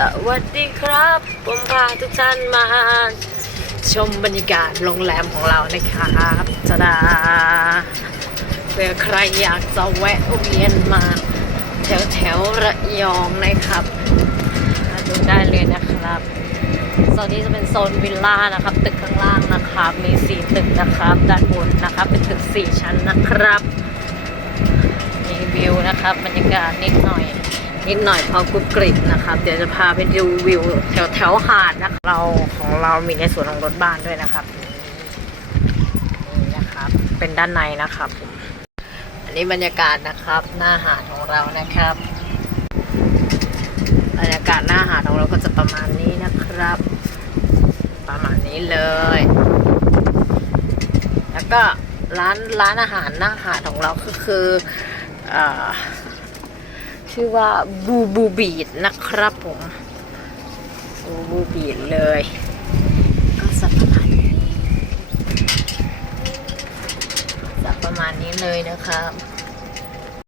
สวัสดีครับ ผมพาทุกท่านมา ชมบรรยากาศโรงแรมของเรานะครับจดาเผื่อใครอยากจะแวะเวียนมา แถวแถวระยองนะครับมาดูได้เลยนะครับโซนนี้จะเป็นโซนวิลล่านะครับ ตึกข้างล่างนะครับ มีสี่ตึกนะครับ ด้านบนนะครับ เป็นตึกสี่ชั้นนะครับ มีวิวนะครับบรรยากาศนิดหน่อย นิดหน่อยพอกรุบกริบนะครับเดี๋ยวจะพาไปดูวิวแถวแถวหาดนะครับเราของเรามีในส่วนของรถบ้านด้วยนะครับนี่นะครับ เป็นด้านในนะครับ อันนี้บรรยากาศนะครับ หน้าหาดของเรานะครับ บรรยากาศหน้าหาดของเราก็จะประมาณนี้นะครับ ประมาณนี้เลย แล้วก็ร้านร้านอาหารหน้าหาดของเราก็คือเออ ชื่อว่าบูบูบีดนะครับผมบูบูบีดเลย ก็จะประมาณนี้จะประมาณนี้เลยนะครับ